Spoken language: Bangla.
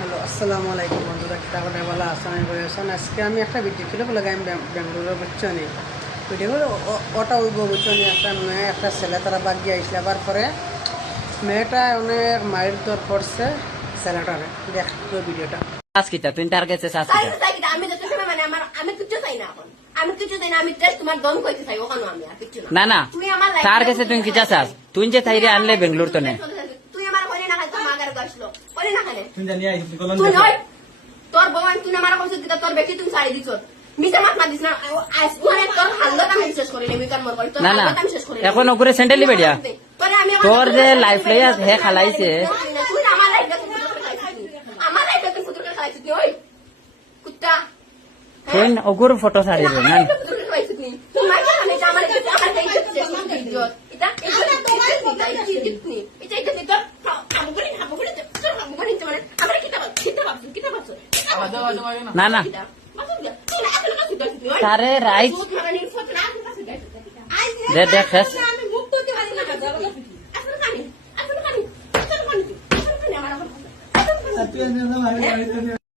হ্যালো, আসসালামু আলাইকুম বন্ধুরা, কিতা কথা বলা আসামি বলেছেন। আজকে আমি একটা ভিডিও ছিল বলে আমি বেঙ্গালুরু বুঝছো নি ভিডিও ওটা উইব বুঝছো নি। একটা মেয়ে একটা ছেলে তারা বাদ গিয়ে আসলে আবার পরে মেয়েটা অনেক মায়ের দর পড়ছে ছেলেটারে। দেখতো ভিডিওটা। আজকিটা তুই টার্গেটে আজকিটা আমি তো তুমি মানে আমার আমি কিছু চাই না এখন আমি কিছু চাই না আমি জাস্ট তোমার দম কইতে চাই ওখানে আমি আর কিছু না না তুমি আমার টার্গেটে তুই কি চাস তুই যে থাইরে আনলে বেঙ্গলোর তো নে তুই আমার কইলে না খাই তো মাগার গাছলো কইলে না খানে তুই জানি আইছিস বলন তুই নয় তোর বগান তুই আমার কইছ দিতা তোর বেটি তুই সারি দিছ মিছে মাত মাত দিছ না আজ মানে তোর হাল্লত আমি শেষ করি নেমি কার মর করি তোর না না হাল্লত আমি শেষ করি এখন ওগুরে সেন্ডেলি বেডিয়া তোর যে লাইফ লইয়া হে খালাইছে তুই আমার লাইফটা তুই আমার লাইফটা তুই ফুটুর খাইছিস তুই ওই কুত্তা তুই ওগুর ফটো ছাড়ি দে না না না তারে রাইট দে দে খেস তুই